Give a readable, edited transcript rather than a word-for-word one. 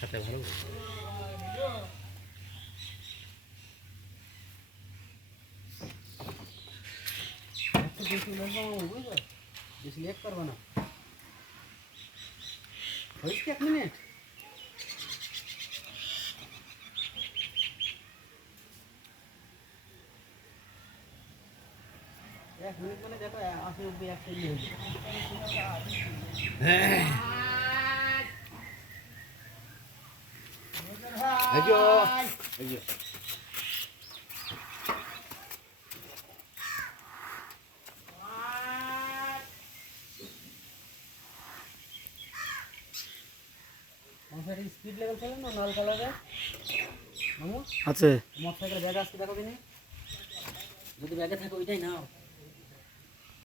সাথে ভালো বেশি লেট করবো না। হয়েছে 1 মিনিট। মানে দেখো 80-90 100 হয়ে যাবে। স্পিড লেভেল চলে না লাল কালারে মামু আছে মোটরসাইকেল ব্যাগ আসতে দেখো দিনে যদি ব্যাগে থাকে ওইটাই নাও।